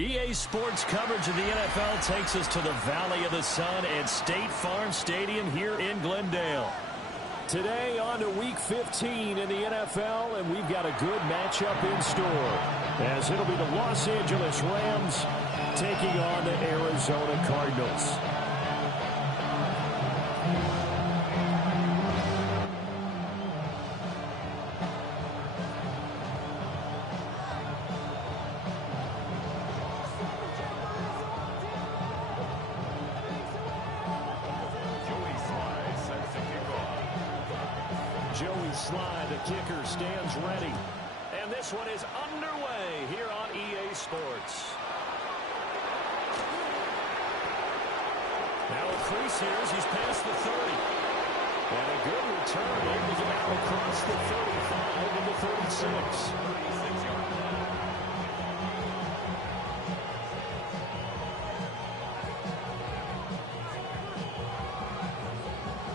EA Sports coverage of the NFL takes us to the Valley of the Sun at State Farm Stadium here in Glendale. Today on to Week 15 in the NFL, and we've got a good matchup in store, as it'll be the Los Angeles Rams taking on the Arizona Cardinals. Joey Slye, the kicker, stands ready. And this one is underway here on EA Sports. Now a crease here as he's past the 30. And a good return able to out across the 35 into 36.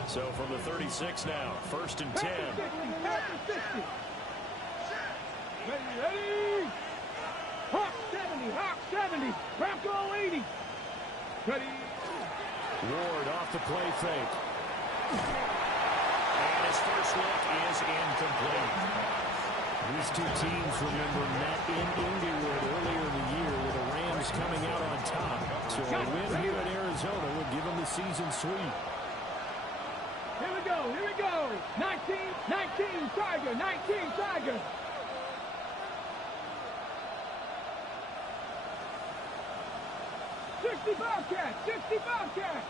So from the 36 now, 1st and 10. Ready? Hawk 70, Bronco 80. Ready? Ward off the play fake. And his first look is incomplete. These two teams, remember, met in Inglewood earlier in the year with the Rams coming out on top. So a win here at Arizona would give them the season sweep. Here we go. 19, Tiger. 60 Bobcat.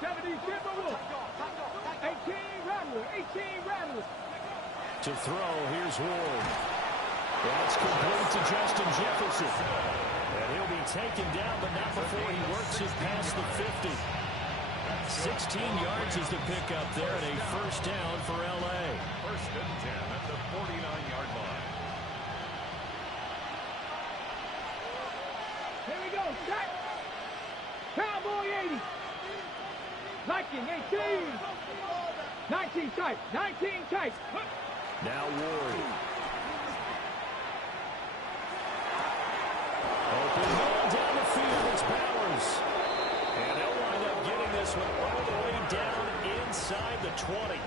70 Timberwolf. 18 Rattler. To throw, here's Ward. That's complete to Justin Jefferson. And he'll be taken down, but not before he works it past the 50. 16 yards is the pickup there, and a first down for L.A. 1st and 10 at the 49-yard line. Here we go. Set. Cowboy 80. Viking 18. 19 tight. Now Ward. Open ball down the field. It's Bowers. And they'll wind up getting this one all the way down inside the 20.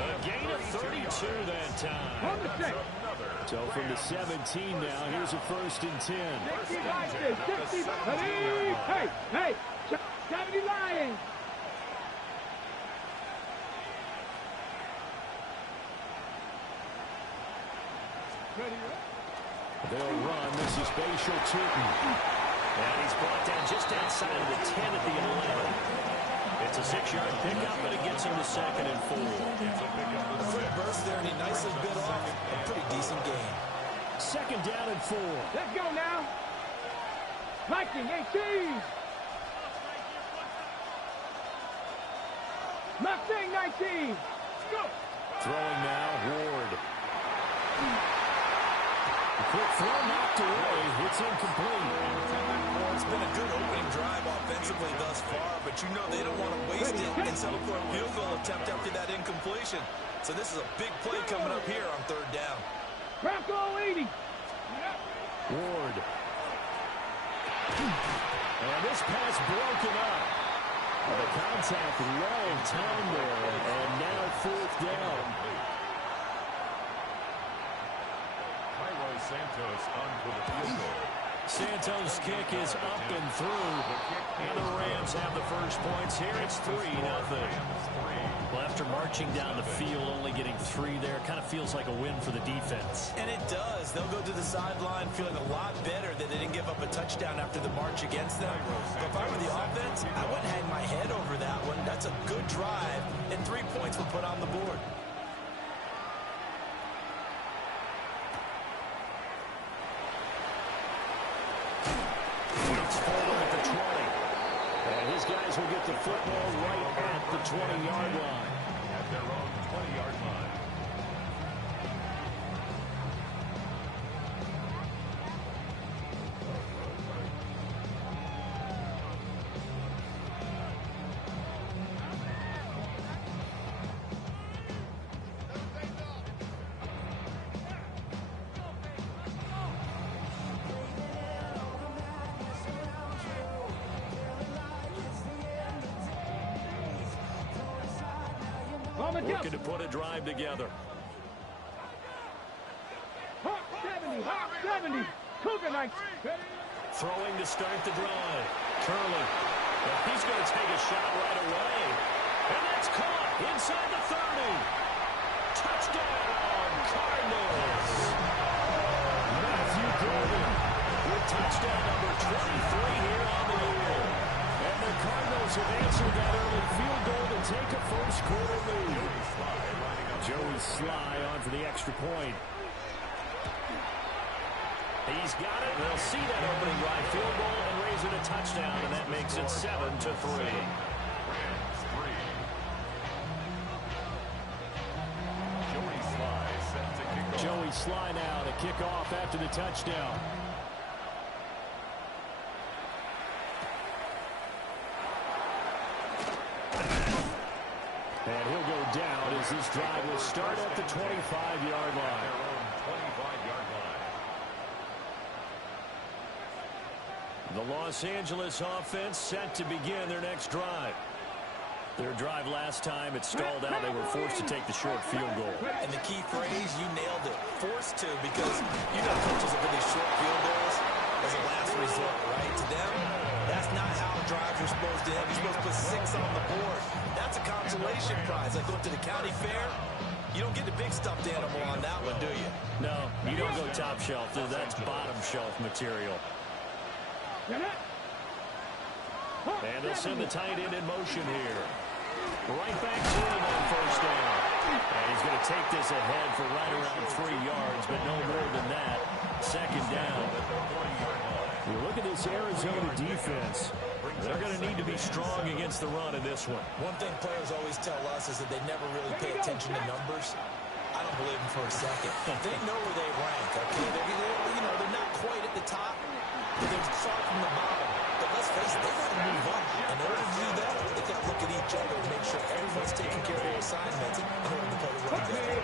A gain of 32 that time. So from the 17 now, here's a 1st and 10. 60 Hey, 70 Lions. They'll run. This is Bashal Tutin. And he's brought down just outside of the 10 at the 11. It's a 6-yard pickup, but it gets him to 2nd and 4. A quick burst there, and he nicely bit off a pretty decent gain. 2nd down and 4. Let's go now. Viking 18. Mustang 19. Go. Throwing now, Ward. The quick throw knocked away. It's incomplete. Well, it's been a good opening drive offensively thus far, but you know they don't want to waste it and settle for a field goal attempt after that incompletion. So this is a big play coming up here on 3rd down. Bronco 80. Ward. And this pass broken up. The contact long time there, and now 4th down. Cairo Santos on for the field goal. Santos' kick is up and through, and the Rams have the first points here. It's 3-0. Well, after marching down the field, only getting 3 there, kind of feels like a win for the defense. And it does. They'll go to the sideline feeling a lot better that they didn't give up a touchdown after the march against them. But if I were the offense, I wouldn't hang my head over that one. That's a good drive, and 3 points were put on the board. It's Fuller at the 20. And his guys will get the football right at the 20-yard line. At their own 20-yard line. looking to put a drive together. Hawk 70, Hawk 70. Cougar 19. Throwing to start the drive. Curley. He's going to take a shot right away. And that's caught inside the 30. Touchdown, Cardinals. Matthew Golden with touchdown number 23 here on the year. And the Cardinals have answered that early field goal to take a first-quarter lead. Joey Sly on for the extra point. He's got it. They'll see that opening drive field goal and raise it a touchdown, and that makes it 7-3. Joey Sly now to kick off after the touchdown. And he'll go down as this drive will start at the 25-yard line. The Los Angeles offense set to begin their next drive. Their drive last time, it stalled out. They were forced to take the short field goal. And the key phrase, you nailed it, forced to, because you know coaches are these short field goals as a last resort, right? To them, that's not how drives are supposed to end. You're supposed to put 6 on the board. That's a consolation prize. Like going to the county fair, you don't get the big stuffed animal on that one, do you? No, you don't go top shelf. That's bottom shelf material. And they'll send the tight end in motion here. Right back to him on first down. And he's going to take this ahead for right around 3 yards, but no more than that. Second down. You look at this Arizona defense. They're going to need to be strong against the run in this one. One thing players always tell us is that they never really pay attention to numbers. I don't believe them for a second. They know where they rank, okay? They're not quite at the top. They're far from the bottom. But let's face it, they got to move up. In order to do that, they got to look at each other and make sure everyone's taking care of their assignments in order to play the run together.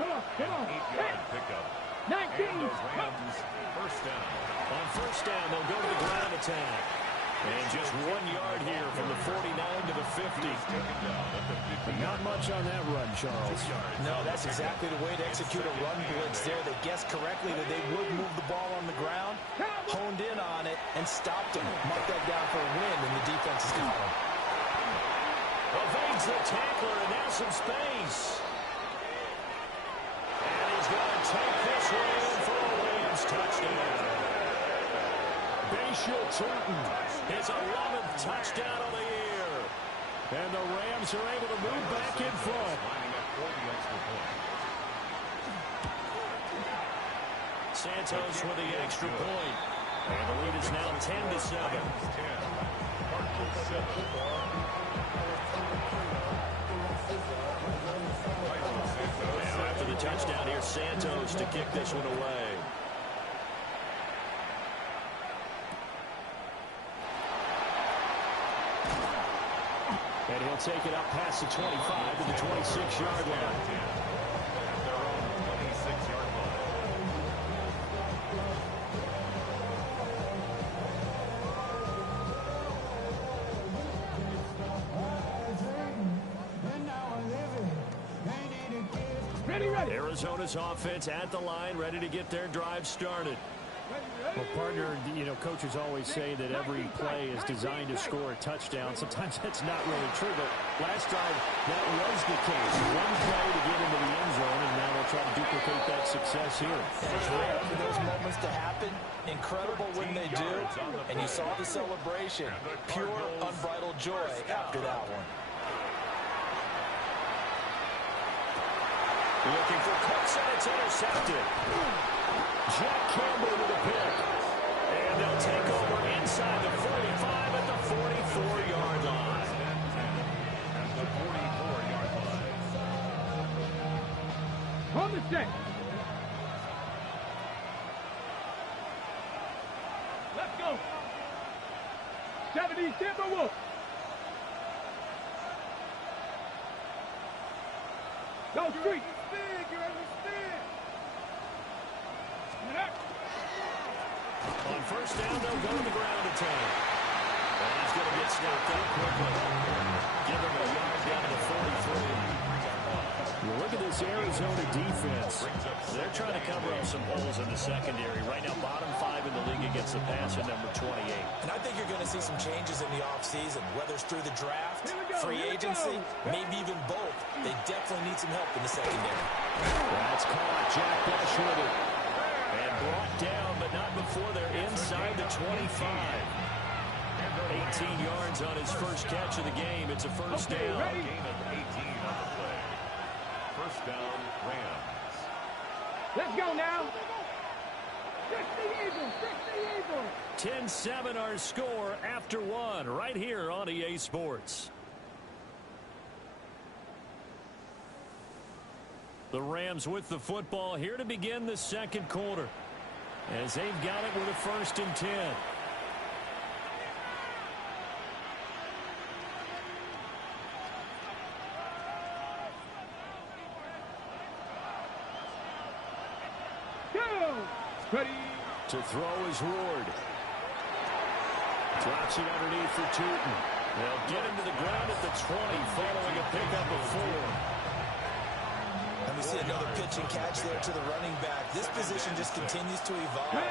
Come on. 8-yard pickup. 19. First down. On first down, they'll go to the ground attack. And just 1 yard here from the 49 to the 50. Not much on that run, Charles. No, that's exactly the way to execute a run blitz there. They guessed correctly that they would move the ball on the ground, honed in on it, and stopped him. Mark that down for a win, and the defense is got him. Evades the tackler, and now some space. And he's going to take this one in for a Rams touchdown. Bashal Turton, his 11th touchdown of the year. And the Rams are able to move back in front. Santos with the extra point. And the lead is now 10-7. Now after the touchdown here, Santos to kick this one away. And he'll take it up past the 25 to the 26-yard line. Their own 26-yard line. Ready. Arizona's offense at the line, ready to get their drive started. Well, partner, coaches always say that every play is designed to score a touchdown. Sometimes that's not really true, but last drive, that was the case. One play to get into the end zone, and now they'll try to duplicate that success here. It's rare for those moments to happen. Incredible when they do, and you saw the celebration. Pure, unbridled joy after that one. Looking for Cooks, and it's intercepted. Jack Campbell with a pick. And they'll take over inside the 45 at the 44-yard line. At the 44-yard line. On the set. Let's go. 70 Timberwolves. Go street. On first down, they'll go to the ground attack. And he's is going to get stopped up quickly. Give him a yard down to the 43. Well, look at this Arizona defense. They're trying to cover up some holes in the secondary. Right now, bottom 5 in the league against the pass at number 28. And I think you're going to see some changes in the offseason, whether it's through the draft, free agency, maybe even both. They definitely need some help in the secondary. That's caught. Jack Bush with it. And brought down, but not before they're inside the 25. 18 yards on his first catch of the game. It's a first down. Gain of 18 on the play. First down, Rams. Let's go now. 60 Eagles. 10-7 our score after one right here on EA Sports. The Rams with the football here to begin the second quarter as they've got it with a 1st and 10. Ready. To throw is Ward. Drops it underneath for Tootin. They'll get him to the ground at the 20 following a pickup of 4. And we see another pitch and catch there to the running back. This position just continues to evolve.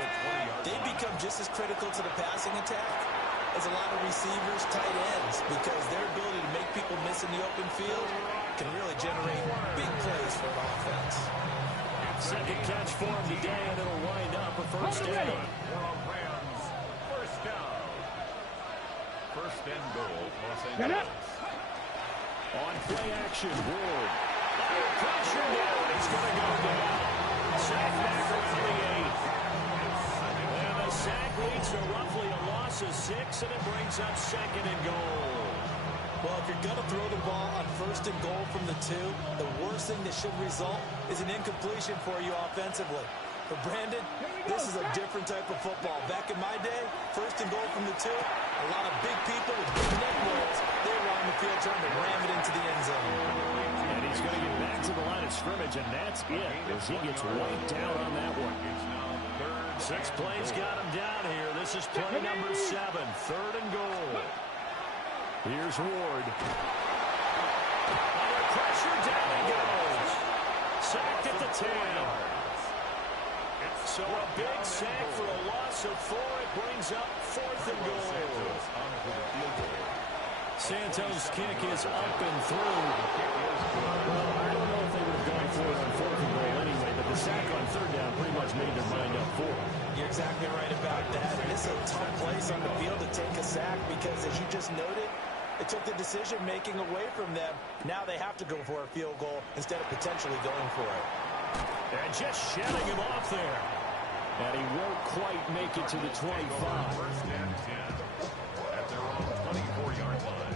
They become just as critical to the passing attack as a lot of receivers, tight ends, because their ability to make people miss in the open field can really generate big plays for an offense. Second catch for him today, and it'll wind up a first down. Rams, first down. First and goal, Los Angeles. On play action, Ward. Under pressure now, he's going to go down. Sack back around the 8. And the sack leads to roughly a loss of 6, and it brings up 2nd and goal. Well, if you're going to throw the ball on 1st and goal from the 2, the worst thing that should result is an incompletion for you offensively. But Brandon, this is a different type of football. Back in my day, 1st and goal from the 2, a lot of big people with big neck rolls. They were on the field trying to ram it into the end zone. And he's going to get back to the line of scrimmage, and that's it as he gets wiped out on that one. 6 plays got him down here. This is play number 7, 3rd and goal. Here's Ward. Under pressure, down he goes. Sacked at the 10. So a big sack for a loss of 4. It brings up 4th and goal. Santos' kick is up and through. Well, I don't know if they would have gone for it on 4th and goal anyway, but the sack on 3rd down pretty much made their mind up for it. You're exactly right about that. And it's a tough place on the field to take a sack because, as you just noted, it took the decision-making away from them. Now they have to go for a field goal instead of potentially going for it. And just shedding him off there. And he won't quite make it to the 25. First and 10 at their own 24-yard line.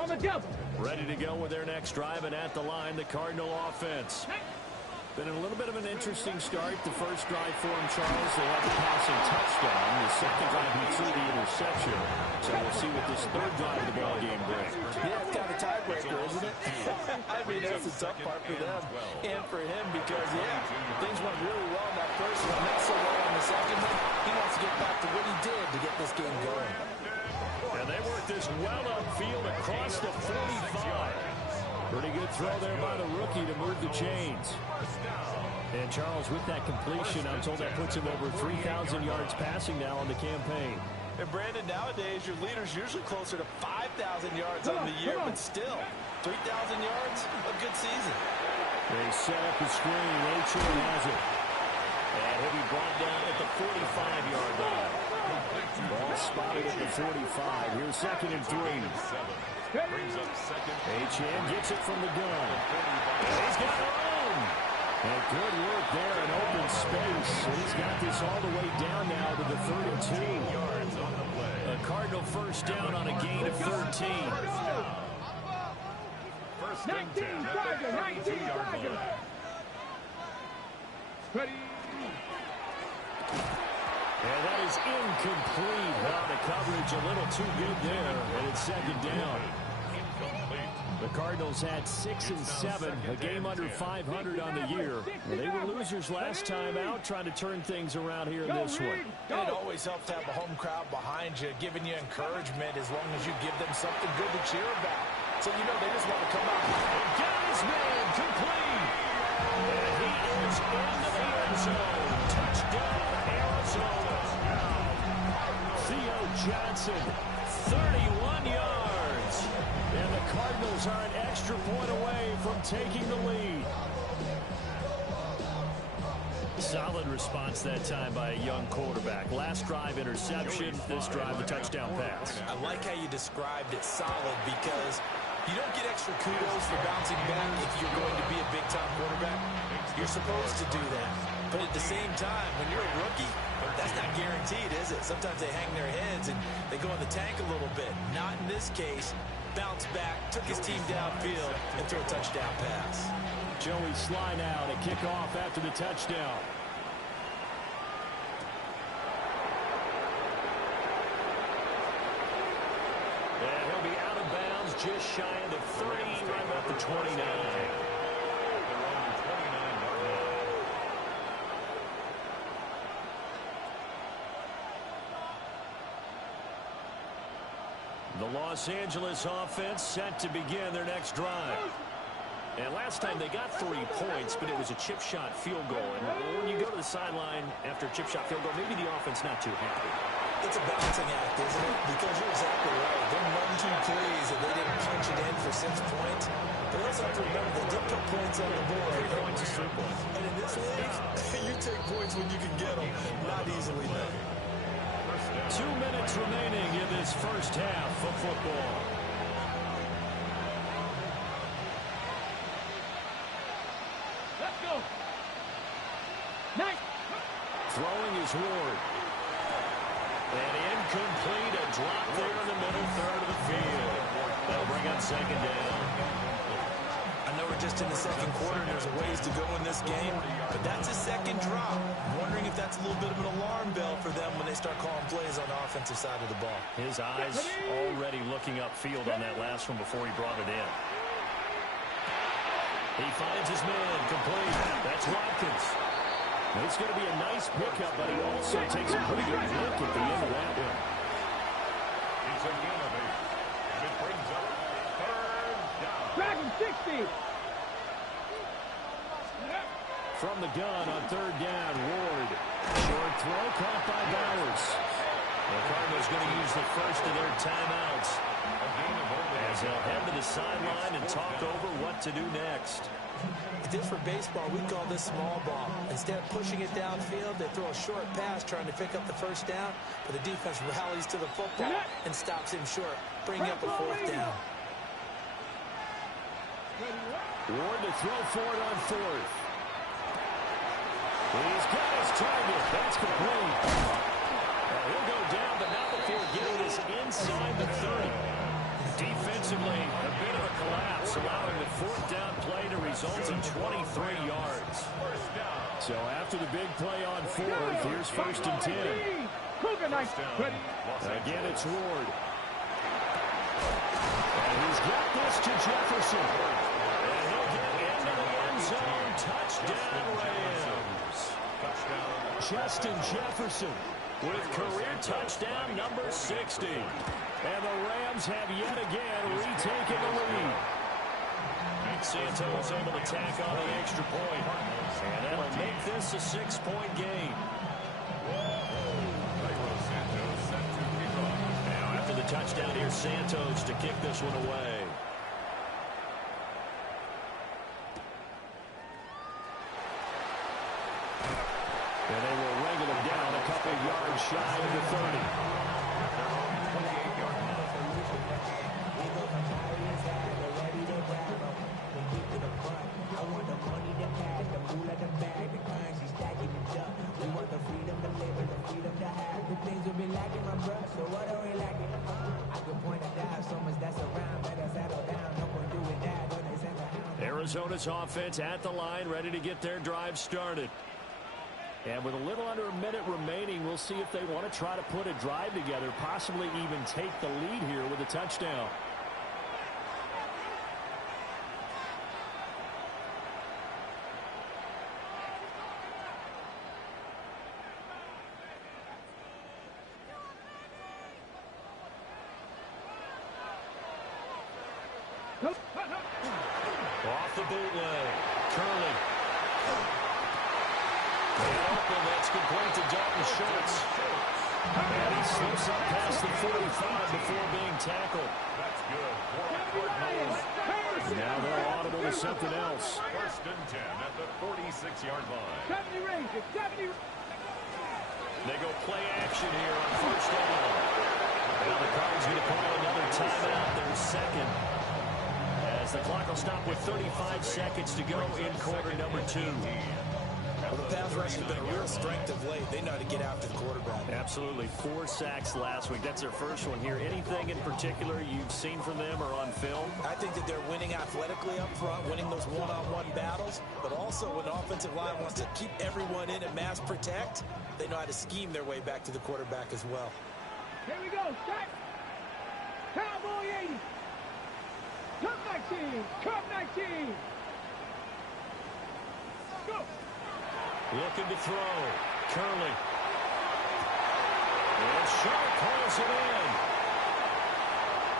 On the double. Ready to go with their next drive, and at the line, the Cardinal offense. Been a little bit of an interesting start. The first drive for him, Charles, they had the passing touchdown. The second drive, he threw the interception. So we'll see what this 3rd drive of the ball game brings. Yeah, it's kind of a tiebreaker, isn't it? I mean, that's the tough part for them and for him because, things went really well in that first one, not so well in the second one. He wants to get back to what he did to get this game going. And they work this well upfield across the 45. Pretty good throw there by the rookie to move the chains. And Charles, with that completion, I'm told that puts him over 3,000 yards passing now on the campaign. And Brandon, nowadays, your leader's usually closer to 5,000 yards on the year, but still, 3,000 yards, a good season. They set up the screen. Rachel has it. And he'll be brought down at the 45-yard line. Ball spotted at the 45. Here's 2nd and 3. Brings up 2nd. Achane gets it from the gun. And he's got room. And good work there in open space. And he's got this all the way down now to the 32 yards on the play. A Cardinal first down on a gain of 13. First and 10 at the 32-yard line. Ready. And that is incomplete. Well, the coverage a little too good there. And it's 2nd down. The Cardinals had 6 and 7, a game under 500 on the year. They were losers last time out, trying to turn things around here in this one. And it always helps to have a home crowd behind you, giving you encouragement as long as you give them something good to cheer about. So you know they just want to come out. Got his man complete. And he is into the end zone. Touchdown, Arizona. Theo Johnson, 31 yards. And the Cardinals are an extra point away from taking the lead. Solid response that time by a young quarterback. Last drive, interception. This drive, the touchdown pass. I like how you described it, solid, because you don't get extra kudos for bouncing back if you're going to be a big-time quarterback. You're supposed to do that. But at the same time, when you're a rookie, that's not guaranteed, is it? Sometimes they hang their heads and they go in the tank a little bit. Not in this case. Bounce back, took his team downfield, and threw a touchdown pass. Joey Sly now to kick off after the touchdown. And he'll be out of bounds just shy of the 30, right about the 29. The Los Angeles offense set to begin their next drive. And last time they got 3 points, but it was a chip shot field goal. And when you go to the sideline after a chip shot field goal, maybe the offense not too happy. It's a balancing act, isn't it? Because you're exactly right. They're 1 too pleased that they didn't punch it in for 6 points. But you also have to remember they did put points on the board. 3 points is 3 points. And in this league, you take points when you can get them. Not easily made. 2 minutes remaining in this first half of football. Let's go. Nice. Throwing is Ward. And incomplete, a drop there in the middle third of the field. That'll bring up second down. I know we're just in the second quarter and there's a ways to go in this game, but that's a second drop. I'm wondering if that's a little bit of an alarm bell for them when they start calling plays on the offensive side of the ball. His eyes already looking upfield on that last one before he brought it in. He finds his man complete. That's Watkins. It's going to be a nice pickup, but he also takes a pretty good look at the end of that one. It's a innovate. And it brings up third down. Dragon 60. From the gun on third down, Ward. Short throw caught by Bowers. The Cardinals going to use the first of their timeouts as they'll head to the sideline and talk over what to do next. If this were baseball, we'd call this small ball. Instead of pushing it downfield, they throw a short pass trying to pick up the first down, but the defense rallies to the football and stops him short, bringing up a fourth down. Ward to throw for it on fourth. He's got his target. That's complete. He'll go down, but not before getting this inside the 30. Defensively, a bit of a collapse, allowing the fourth down play to result in 23 yards. So after the big play on fourth, here's first and 10. Again, it's Ward. And he's got this to Jefferson. And he'll get into the end zone. Touchdown, Rams. Justin Jefferson with career touchdown number 60. And the Rams have yet again retaken the lead. Santos able to tack on the extra point. And that'll make this a 6-point game. Now after the touchdown, here's Santos to kick this one away. And they will wrangle him down a couple yards shy of the 30. Arizona's offense at the line, ready to get their drive started. And with a little under a minute remaining, we'll see if they want to try to put a drive together, possibly even take the lead here with a touchdown. Off the bootleg. Curley. And open, that's complete to Dalton Schultz. And he slips up past the 45 before being tackled. That's good. Now they're audible to something else. First and 10 at the 46-yard line. 70 range, 70. They go play action here on first down. Now the Cardinals going to call another timeout, their second. As the clock will stop with 35 seconds to go in quarter number 2. Well, the pass rush has been a real strength of late. They know how to get after the quarterback. Absolutely. 4 sacks last week. That's their first one here. Anything in particular you've seen from them or on film? I think that they're winning athletically up front, winning those one-on-one battles, but also when the offensive line wants to keep everyone in and mass protect, they know how to scheme their way back to the quarterback as well. Here we go. Set. Cowboy 80. Cup 19. Cup 19. Go. Looking to throw. Curley. And Sharp pulls it in.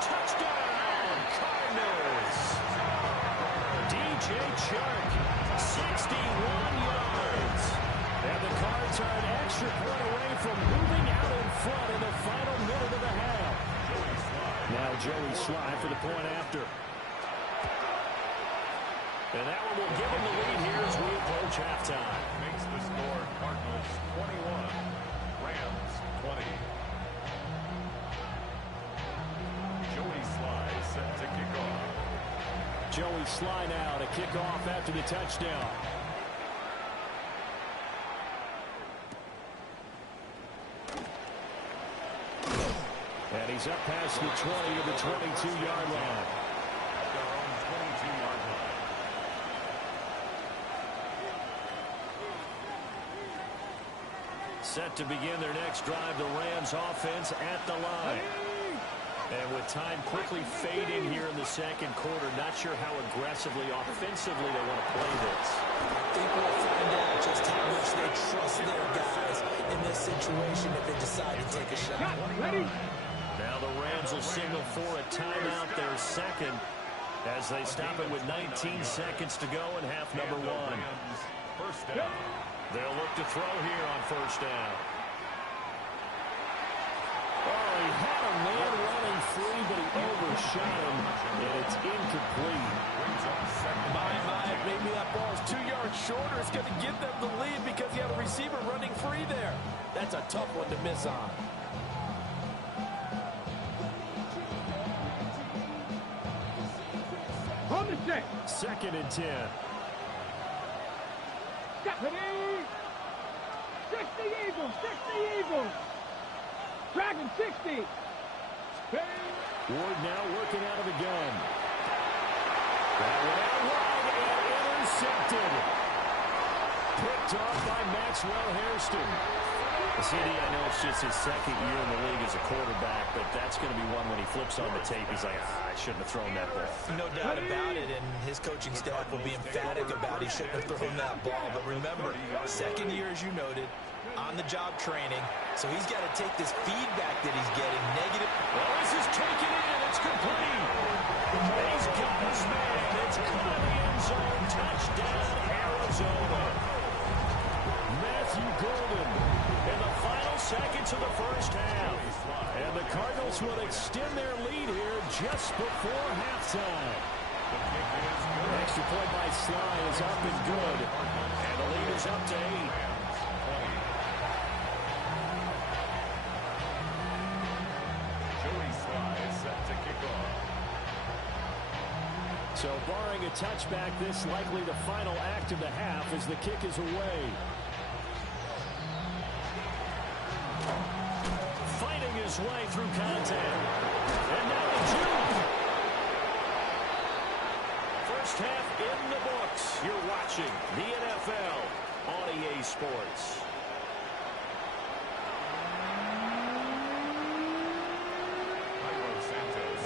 Touchdown, Cardinals. DJ Chark, 61 yards. And the Cards are an extra point away from moving out in front in the final minute of the half. Now Joey Slye for the point after. And that one will give him the lead here as we approach halftime. Makes the score Cardinals 21, Rams 20. Joey Slye set to kick off. Joey Slye now to kick off after the touchdown. And he's up past the 20 to the 22-yard line. At their own 22-yard line. Set to begin their next drive, the Rams offense at the line. And with time quickly fading here in the second quarter, not sure how aggressively, offensively they want to play this. I think we'll find out just how much they trust their guys in this situation if they decide to take a shot. Ready? Now the Rams will signal for a timeout, their second, as they stop it with 19 seconds to go in half number 1. Rams first down. They'll look to throw here on first down. Oh, he had a man running free, but he overshot him, and it's incomplete. Maybe that ball's 2 yards shorter. It's going to give them the lead because you have a receiver running free there. That's a tough one to miss on. On the set. Second and 10. Ready? 60 Eagles. 60 Eagles. Dragon 60. Ward now working out of the gun. That one out wide and intercepted. Picked off by Maxwell Hairston. CD, I know it's just his second year in the league as a quarterback, but that's going to be one when he flips on the tape. He's like, I shouldn't have thrown that ball. No doubt about it, and his coaching staff will be emphatic about he shouldn't have thrown that ball. But remember, second year, as you noted, on-the-job training, so he's got to take this feedback that he's getting negative. Well, this is taken in. It's complete. He's got his man. It's caught in the end zone. Touchdown, Arizona. Matthew Golden in the final seconds of the first half. And the Cardinals will extend their lead here just before halftime. Extra point by Slye is up and good. And the lead is up to 8. So barring a touchback, this likely the final act of the half as the kick is away. Fighting his way through contact. And now the juke. First half in the books. You're watching the NFL on EA Sports.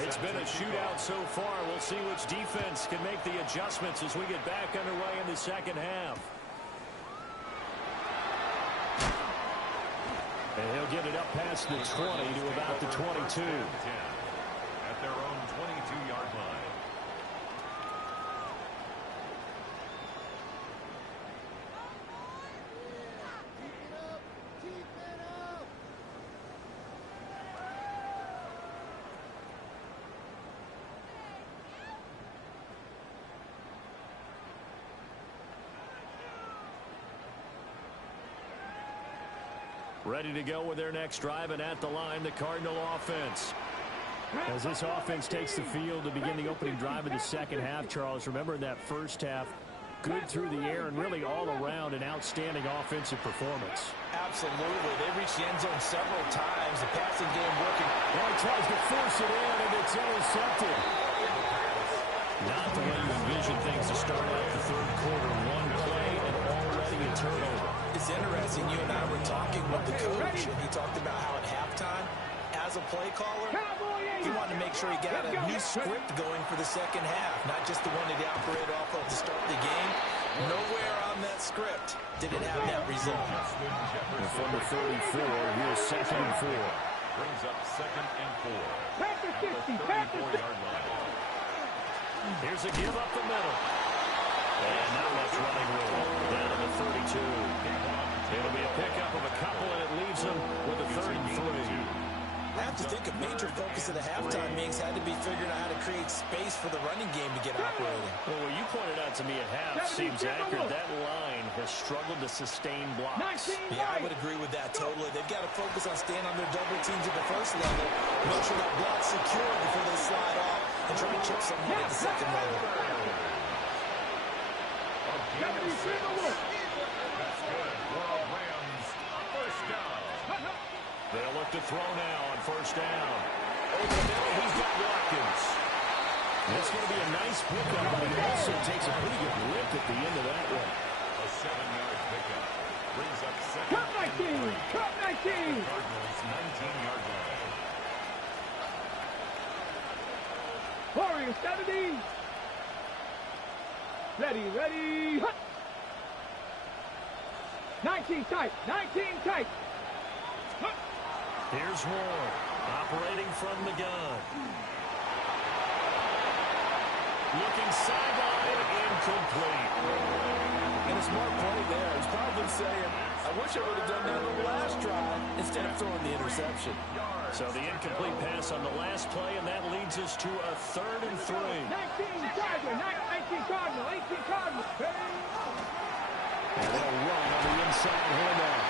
It's been a shootout so far. We'll see which defense can make the adjustments as we get back underway in the second half. And he'll get it up past the 20 to about the 22. At their own 22-yard line. Ready to go with their next drive, and at the line, the Cardinal offense. As this offense takes the field to begin the opening drive of the second half, Charles, remember in that first half, good through the air and really all around an outstanding offensive performance. Absolutely. They reached the end zone several times. The passing game working. Well, he tries to force it in, and it's intercepted. Not the way you envision things to start out the third quarter. One play and already a turnover. It's interesting. You and I were talking with the coach, and he talked about how at halftime, as a play caller, he wanted to make sure he got a new script going for the second half, not just the one that he operated off of to start the game. Nowhere on that script did it have that result. And from the 34, here's 2nd and 4. Brings up 2nd and 4. Pass the 60, pass the 60. 34-yard line. Here's a give up the middle. And not much running room. Down to the 32. It'll be a pickup of a couple, and it leaves them with a 3rd and 3. I have to think a major focus of the halftime meetings had to be figuring out how to create space for the running game to get operating. Well, what you pointed out to me at half seems accurate. That line has struggled to sustain blocks. Yeah, I would agree with that totally. They've got to focus on staying on their double teams at the first level, make sure that block's secure before they slide off, and try to chip someone at the second level. That's good for a Rams first down. They'll look to throw now on first down. Over the middle, he's got Watkins. That's going to be a nice pickup, but he also takes a pretty good lift at the end of that one. A 7-yard pickup. Brings up 2nd Cut 19, cut 19. Cardinals 19-yard line. Warriors 70. Ready, ready, hut. 19 tight, 19 tight. Hut. Here's Ward, operating from the gun. Looking sideline, incomplete. And a smart play there. He's probably saying, I wish I would have done that on the last drive instead of throwing the interception. So the incomplete pass on the last play, and that leads us to a 3rd and 3. 19 Tiger, 19 Cardinal, 18 Cardinal. And they'll run on the inside handoff.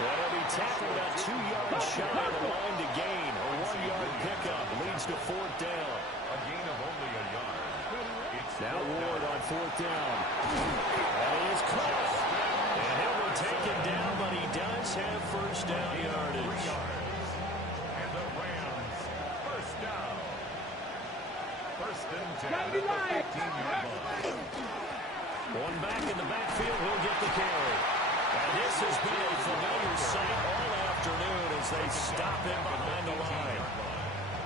They'll be tackled about 2 yards shy of the line to gain. A 1-yard pickup leads to 4th down. A gain of only a yard. Now Ward on 4th down. That is close. And he'll be taken down, but he does have first down yardage. And the Rams first down. First and 10 at the 15-yard line. One back in the backfield, he'll get the carry. And this has been a familiar sight all afternoon as they stop him behind the line.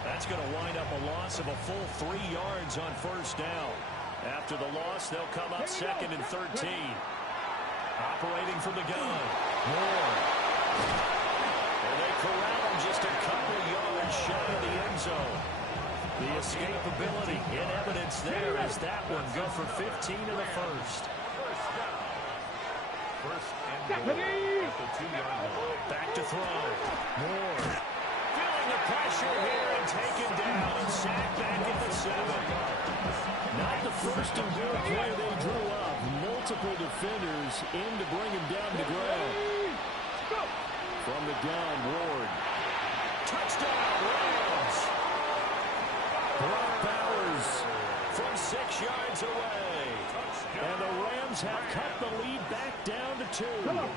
That's going to wind up a loss of a full 3 yards on first down. After the loss, they'll come up 2nd and 13. Operating from the gun. Moore. And they corral him just a couple yards shy of the end zone. The escapability in evidence there as that one good for 15 in the first. First down. First and goal at the 2-yard line. Back to throw. Moore. Feeling the pressure here and taken down and sacked back at the 7. Not the first and goal play they drew up. Multiple defenders in to bring him down to the ground. From the gun, Ward. Touchdown, Rams. Brock Bowers from 6 yards away. And the Rams have cut the lead back down to 2. Come on.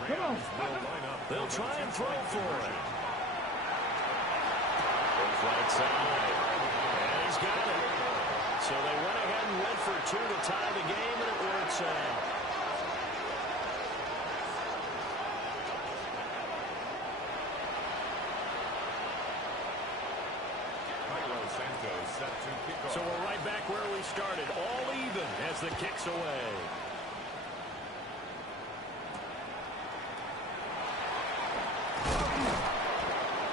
They'll try and throw for it. Right side. And he's got it. So they went ahead and went for 2 to tie the game, and it works out. So we're right back where we started, all even as the kick's away.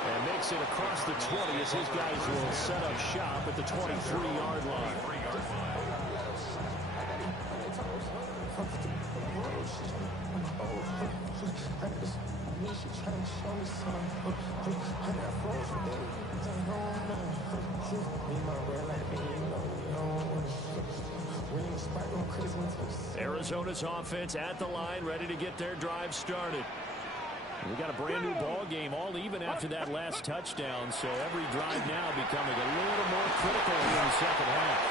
And makes it across the 20 as his guys will set up shop at the 23-yard line. Arizona's offense at the line, ready to get their drive started. We got a brand new ball game, all even after that last touchdown, so every drive now becoming a little more critical here in the second half.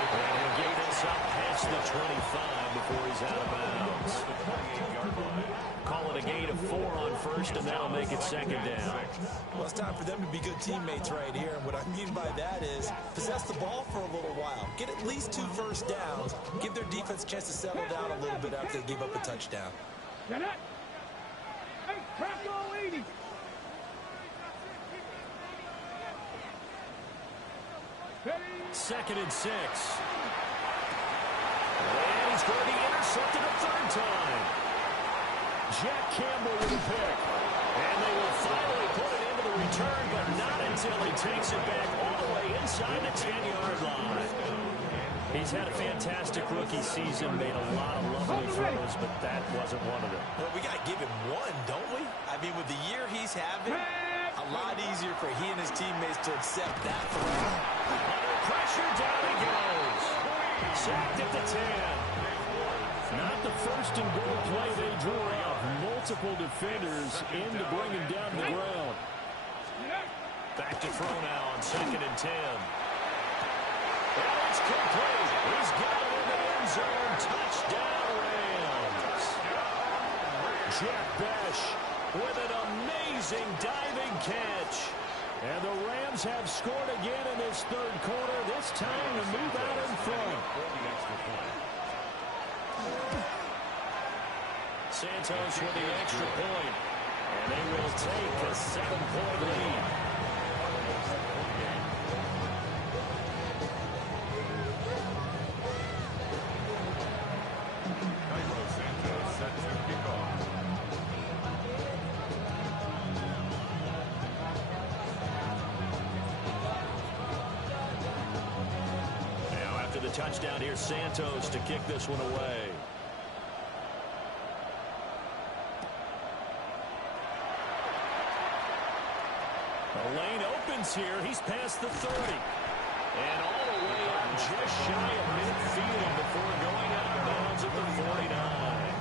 And he'll get this up past the 25 before he's out of bounds. Call it a gain of 4 on first, and that'll make it second down. Well, it's time for them to be good teammates right here, and what I mean by that is possess the ball for a little while, get at least 2 first downs, give their defense a chance to settle down a little bit after they give up a touchdown. Hey, crack all 80. Second and 6. And he's going to be intercepted a third time. Jack Campbell with the pick. And they will finally put it into the return, but not until he takes it back all the way inside the 10-yard line. He's had a fantastic rookie season, made a lot of lovely throws, but that wasn't one of them. Well, we got to give him one, don't we? I mean, with the year he's having, a lot easier for he and his teammates to accept that throw. Under pressure, down he goes. Sacked at the 10. Not the first and goal play they drew up. Multiple defenders in to bring him down to the ground. Back to throw now on second and 10. And it's complete. He's got it in the end zone. Touchdown, Rams. Jack Bech with an amazing diving catch. And the Rams have scored again in this third quarter, this time to move out in front. Santos with the extra point. And they will take a 7-point lead. Touchdown here, Santos to kick this one away. The lane opens here. He's past the 30. And all the way up just shy of midfield before going out of bounds at the 49.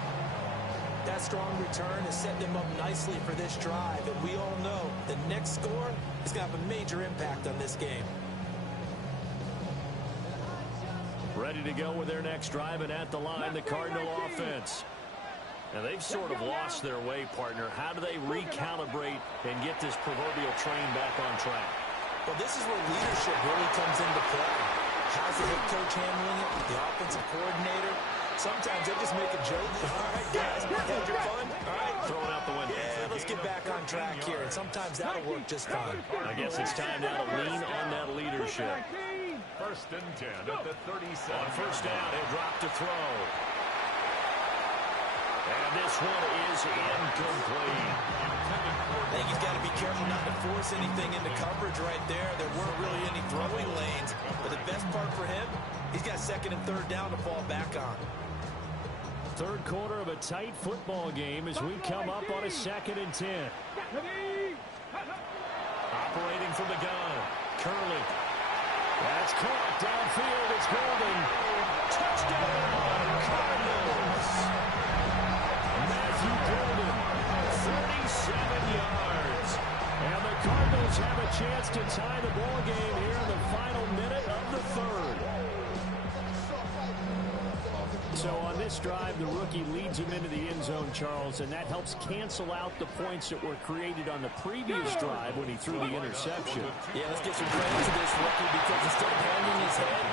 That strong return has set them up nicely for this drive, and we all know the next score is going to have a major impact on this game. Ready to go with their next drive, and at the line, the Cardinal offense. And they've sort of lost their way, partner. How do they recalibrate and get this proverbial train back on track? Well, this is where leadership really comes into play. How's the head coach handling it? The offensive coordinator? Sometimes they just make a joke. All right, guys, had your fun? All right. Throwing out the window. Yeah, let's get back on track here. And sometimes that'll work just fine. I guess it's time now to lean on that leadership. First and 10 at the 37. On first down, he'll drop to throw. And this one is incomplete. I think he's got to be careful not to force anything into coverage right there. There weren't really any throwing lanes. But the best part for him, he's got second and third down to fall back on. Third quarter of a tight football game as we come up on a second and 10. Operating from the gun, Curley. That's caught downfield. It's Golden. Touchdown, Cardinals. Matthew Golden, 37 yards. And the Cardinals have a chance to tie the ball game here in the final minute of the third. So on this drive, the rookie leads him into the end zone, Charles, and that helps cancel out the points that were created on the previous drive when he threw the interception. Yeah, let's get some credit to this rookie because instead of hanging his head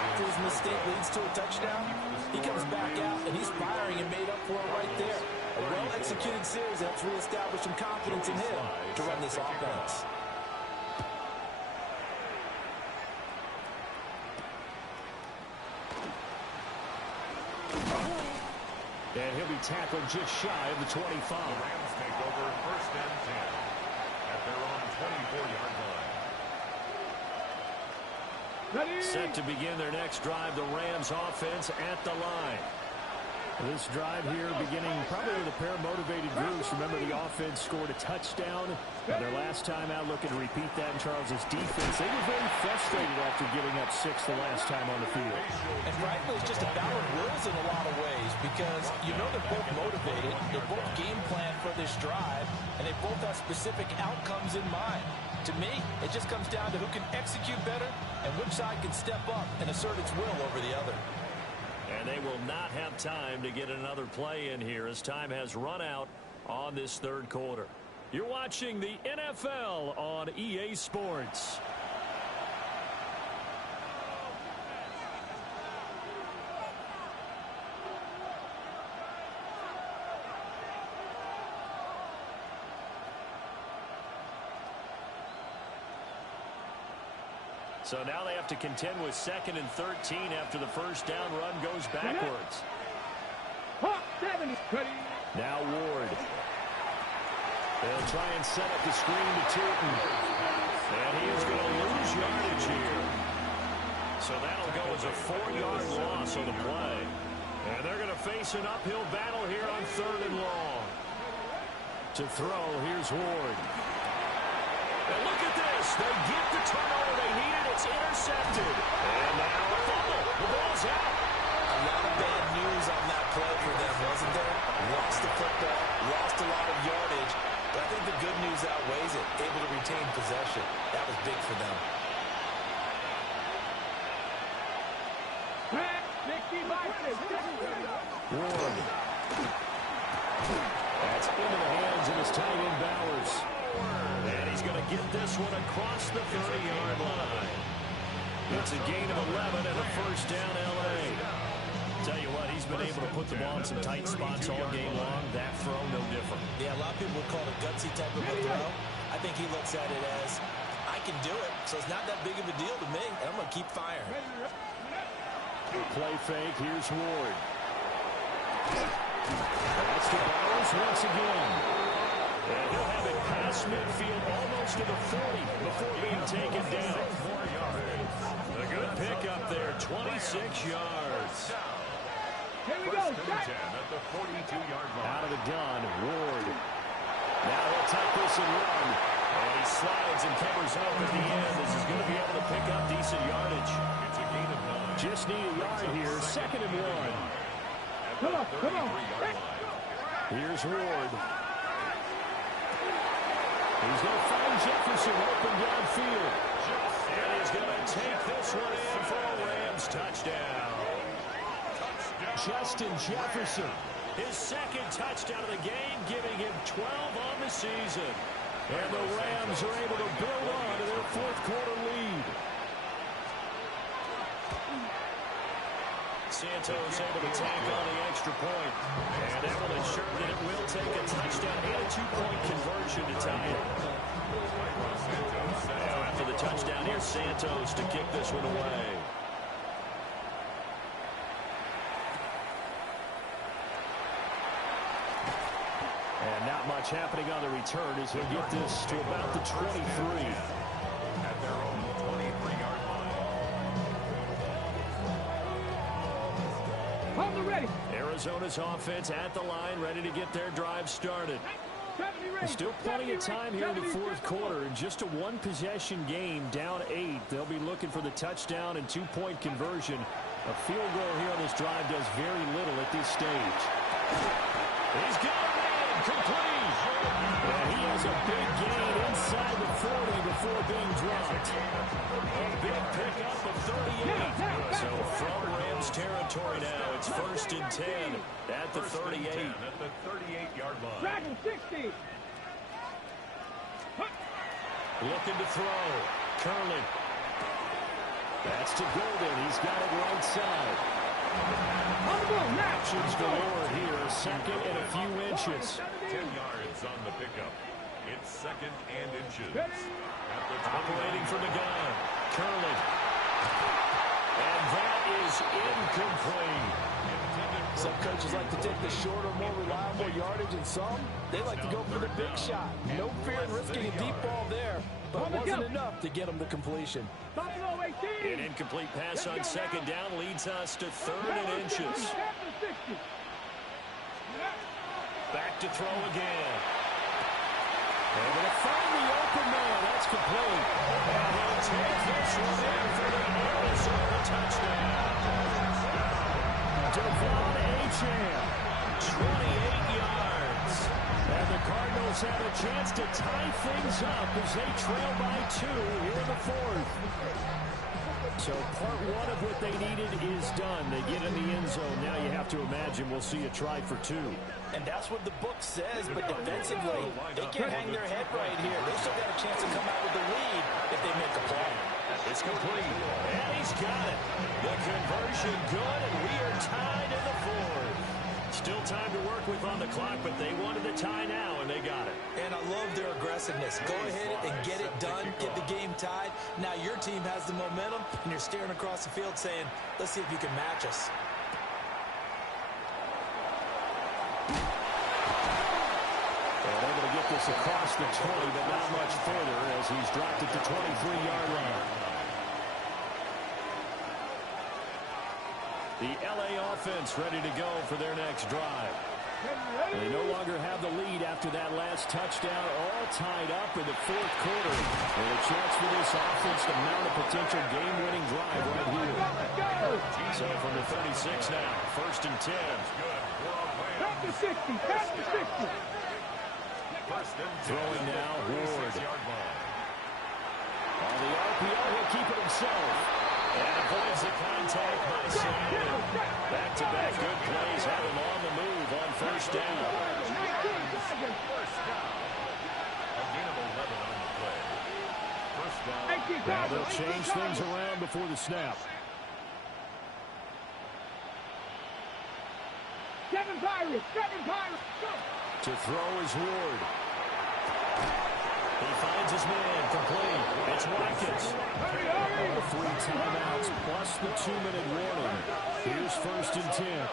after his mistake leads to a touchdown, he comes back out and he's firing and made up for it right there. A well-executed series helps reestablish some confidence in him to run this offense. And he'll be tackled just shy of the 25. The Rams take over first and 10 at their own 24-yard line. Set to begin their next drive, the Rams offense at the line. This drive here beginning probably with a pair of motivated groups. Remember, the offense scored a touchdown. And their last time out, looking to repeat that in Charles's defense. They were very frustrated after giving up 6 the last time on the field. And frankly, it's just a battle of wills in a lot of ways because you know they're both motivated. They're both game planned for this drive, and they both have specific outcomes in mind. To me, it just comes down to who can execute better and which side can step up and assert its will over the other. And they will not have time to get another play in here as time has run out on this third quarter. You're watching the NFL on EA Sports. So now they have to contend with 2nd and 13 after the first down run goes backwards. Now Ward. They'll try and set up the screen to Tootin. And he is going to lose yardage here. So that'll go as a 4-yard loss on the play. And they're going to face an uphill battle here on 3rd and long. To throw, here's Ward. And look at this. They get the turnover they needed. It's intercepted. And now a fumble. The ball's out. A lot of bad news on that play for them, wasn't there? Lost the football, lost a lot of yardage. But I think the good news outweighs it. Able to retain possession. That was big for them. Ward. That's into the hands of his tight end Bowers. And he's going to get this one across the 30-yard line. It's a gain of 11 and a first down L.A. Tell you what, he's been able to put the ball in some tight spots all game long. That throw, no different. Yeah, a lot of people would call it a gutsy type of a throw. I think he looks at it as, I can do it, so it's not that big of a deal to me, and I'm going to keep firing. Play fake, here's Ward. That's to Bowers once again. And he'll have it past midfield almost to the 40 before being taken down. A good pickup there, 26 yards. Here we go. At the 42-yard line. Out of the gun, Ward. Now he'll take this and run. And he slides and covers up at the end. This is going to be able to pick up decent yardage. It's a gain of 9. Just need a yard here, 2nd and 1. Come on, come on. Here's Ward. He's going to find Jefferson open downfield. And he's going to take this one in for a Rams touchdown. Justin Jefferson, his 2nd touchdown of the game, giving him 12 on the season. And the Rams are able to build on to their 4th quarter lead. Santos able to tack on the extra point. And that will ensure that it will take a touchdown and a 2-point conversion to tie it. Now after the touchdown, here's Santos to kick this one away. And not much happening on the return as he'll get this to about the 23. At their own 23-yard line. Hold the ready. Arizona's offense at the line, ready to get their drive started. Still plenty of time here in the 4th quarter. In just a 1-possession game, down 8. They'll be looking for the touchdown and 2-point conversion. A field goal here on this drive does very little at this stage. He's got it in, complete. And he has a big gain inside the 40 before being dropped. A big pickup of 38. So from Rams territory now, it's 1st and 10 at the 38. At the 38-yard line. Dragon 60. Looking to throw. Curley. That's to Golden. He's got it right side. Options galore here. 2nd and a few inches. 10 yards on the pickup. It's 2nd and inches. At the Operating from the gun. Curley. And that is incomplete. Some coaches like to take the shorter, more reliable yardage, and some, they like to go for the big shot. No fear in risking a deep ball there, but it wasn't enough to get them to completion. An incomplete pass on 2nd down leads us to 3rd and inches. Back to throw again. Able to find the open man. That's complete. And he'll take this one in for the Arizona touchdown. Devon Achane, 28 yards. And the Cardinals have a chance to tie things up as they trail by 2 here in the fourth. So part one of what they needed is done. They get in the end zone. Now you have to imagine we'll see a try for 2. And that's what the book says, but defensively, they can hang their head right here. They still got a chance to come out with the lead if they make a play. It's complete. And he's got it. The conversion good, and we are tied in the fourth. Still time to work with on the clock, but they wanted the tie now, and they got it. And I love their aggressiveness. Go ahead and get it done. Get the game tied. Now your team has the momentum, and you're staring across the field saying, let's see if you can match us. And able to get this across the 20, but not much further as he's dropped it to 23-yard line. The L.A. offense ready to go for their next drive. They no longer have the lead after that last touchdown, all tied up in the fourth quarter. And a chance for this offense to mount a potential game-winning drive right here. So from the 36 now, 1st and 10. Back to 60. Back to 60. Throwing now, Ward. On the RPO, he'll keep it himself. And avoids the contact by Sanders. Back-to-back good plays have him on the move on 1st down. Now they'll change things around before the snap. Seven Pirates. Go. To throw is Ward. He finds his man complete. It's Watkins. All 3 timeouts plus the 2-minute warning. Here's 1st and 10.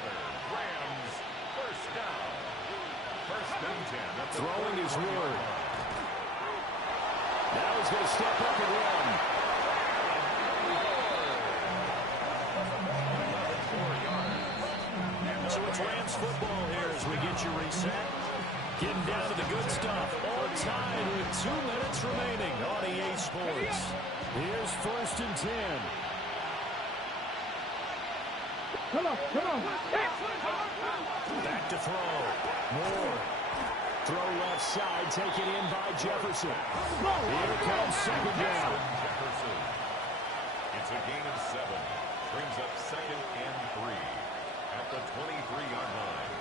Throwing is Ward. Now he's going to step up and run. So it's Rams football here as we get you reset. Getting down to the good stuff. All tied with 2 minutes remaining on EA Sports. Here's 1st and 10. Come on. Back to throw. Moore. Throw left side, taken in by Jefferson. Here comes 2nd down. It's a gain of 7. Brings up 2nd and 3 at the 23-yard line.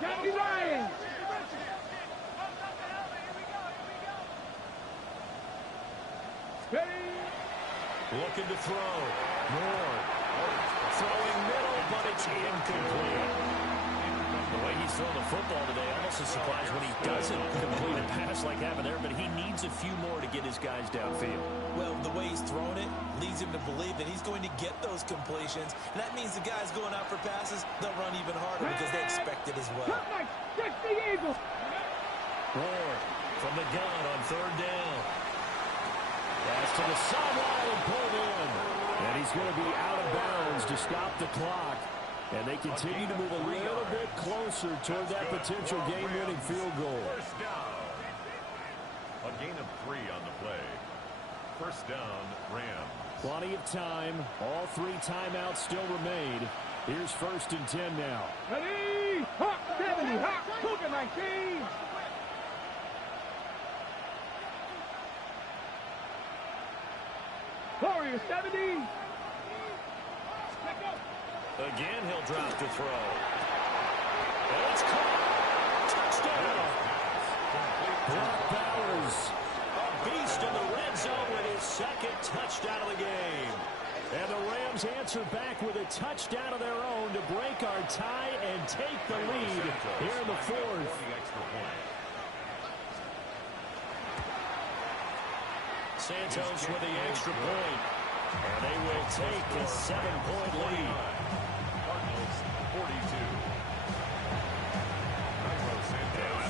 Jackie Ryan. Ready. Looking to throw. Moore. Throwing middle, but it's incomplete. The way he's throwing the football today, almost a surprise when he doesn't complete a pass like happened there, but he needs a few more to get his guys downfield. Well, the way he's thrown it leads him to believe that he's going to get those completions. And that means the guys going out for passes, they'll run even harder because they expect it as well. Check the Eagles. Moore from the gun on 3rd down. Pass to the sideline and pulled in. And he's going to be out of bounds to stop the clock. And they continue to move a little bit closer toward that potential game-winning field goal. 1st down. A gain of 3 on the play. 1st down, Rams. Plenty of time. All 3 timeouts still remain. Here's 1st and 10 now. Ready. Hawk 70. Hawk. Cougar 19. Warrior 70. Again, he'll drop to throw. And it's caught. Touchdown. Brock Bowers, a beast in the red zone with his 2nd touchdown of the game. And the Rams answer back with a touchdown of their own to break our tie and take the lead here in the 4th. Santos with the extra point. And they will take a 7-point lead. Cardinals 42.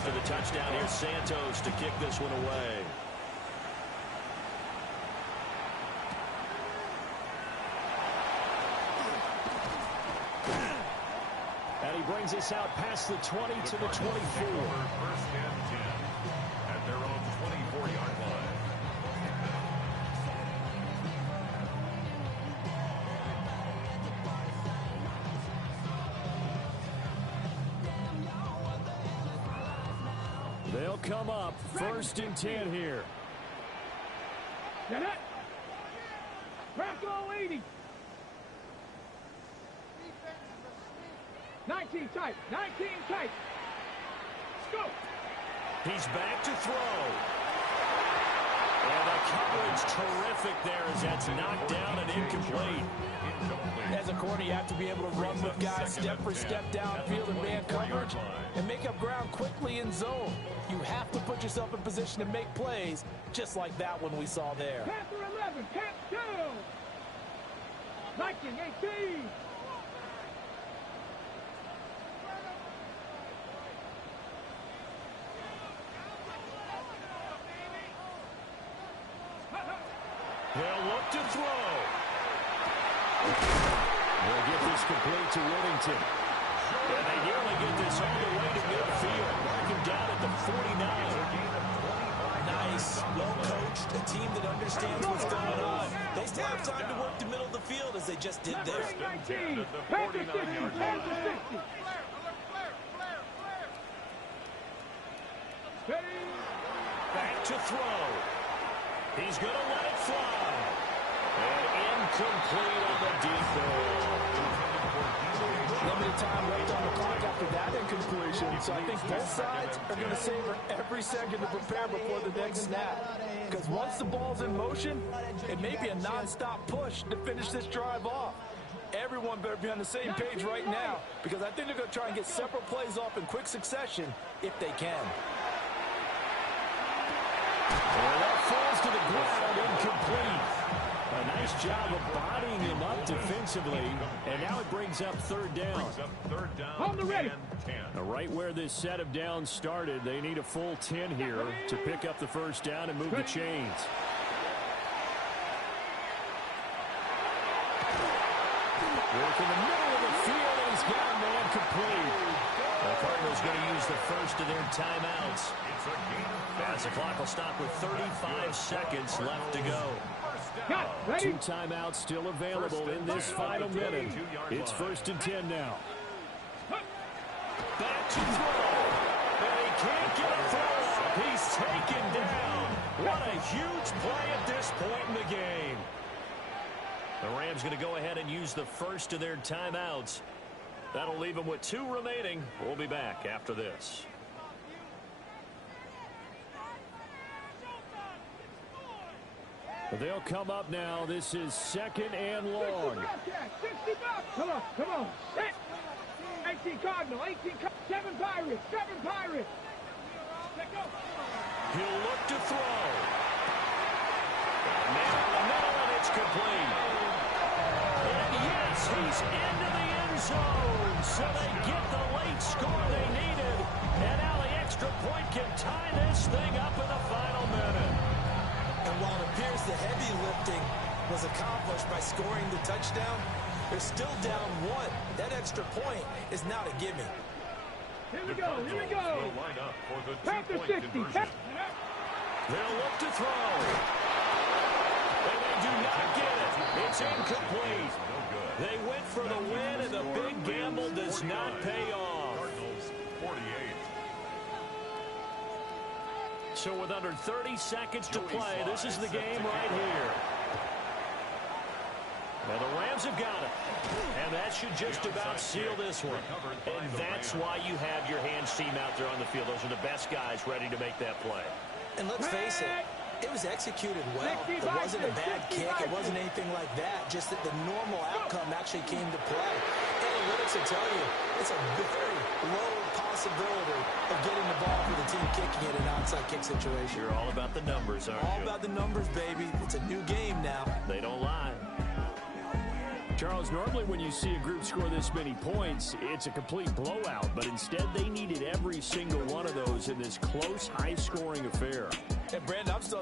after the touchdown. Here's Santos to kick this one away. And he brings us out past the 20 to the 24. First and 10 at their own 24-yard line. They'll come up first and 10 here. Get it. Press all 80. 19 tight. 19 tight. Let's go. He's back to throw. And the coverage terrific there as that's knocked down and incomplete. As a corner, you have to be able to run with guys step for step downfield and man coverage and make up ground quickly in zone. You have to put yourself in position to make plays, just like that one we saw there. Panther 11. Panther 2. 19-18. They'll look to throw. They'll get this complete to Whittington. And they nearly get this all the way to midfield. Mark him down at the 49. Nice, well coached, a team that understands what's going on. They still have time to work the middle of the field as they just did there. 19. Panther 60. Panther 60. Back to throw. He's going to let it fly. And incomplete on the deep ball. Limited time left on the clock after that incompletion, so I think both sides are going to savor every second to prepare before the next snap. Because once the ball's in motion, it may be a non-stop push to finish this drive off. Everyone better be on the same page right now, because I think they're going to try and get several plays off in quick succession if they can. Well, that falls to the ground, incomplete. A nice job of bodying him up defensively, and now it brings up third down. On the ready. Now, right where this set of downs started, they need a full 10 here to pick up the first down and move the chains. Work in the middle of the field, and he's got a man complete. The Cardinals going to use the first of their timeouts. As the clock will stop with 35 seconds left to go. Two timeouts still available in this final minute. It's first and 10 now. Back to throw. And he can't get a throw up. He's taken down. What a huge play at this point in the game. The Rams going to go ahead and use the first of their timeouts. That'll leave them with 2 remaining. We'll be back after this. They'll come up now. This is second and long. 60 bucks. Come on, come on. 18 Cardinal, 7 Pirates, 7 Pirates. Let's go. He'll look to throw. Man in the middle, and it's complete. And yes, he's into the end zone. So they get the late score they needed. And now the extra point can tie this thing up in the final minute. And while it appears the heavy lifting was accomplished by scoring the touchdown, they're still down 1. That extra point is not a gimme. Here we go, here we go. Panther 60. They'll look to throw. And they do not get it. It's incomplete. They went for the win, and the big gamble does not pay off. Cardinals 48. So with under 30 seconds to play, this is the game right here. Well, the Rams have got it. And that should just about seal this one. And that's why you have your hands team out there on the field. Those are the best guys ready to make that play. And let's face it, it was executed well. It wasn't a bad kick. It wasn't anything like that. Just that the normal outcome actually came to play. Analytics will tell you it's a very low possibility of getting the ball for the team kicking it in an onside kick situation. You're all about the numbers, aren't you? All about the numbers, baby. It's a new game now. They don't lie. Charles, normally when you see a group score this many points, it's a complete blowout. But instead, they needed every single one of those in this close, high-scoring affair. And, Brandon, I'm still